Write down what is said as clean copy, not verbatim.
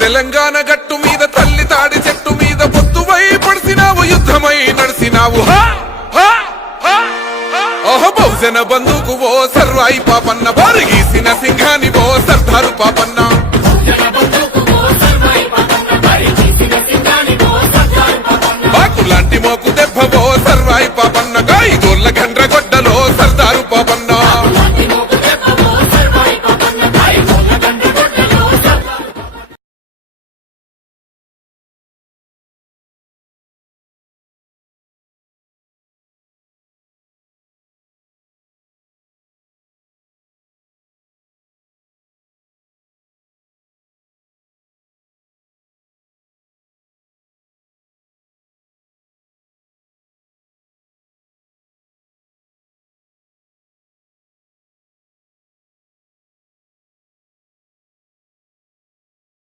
తెలంగాణ గట్టు మీద తల్లి తాడి చెట్టు మీద పొత్తువై పడిసినావు యుద్ధమై నడిసినావు బహుజన బంధుకు ఓ సర్వాయి పాపన్న బారిగీసిన సింహాని ఓ సర్దారు పాపన్న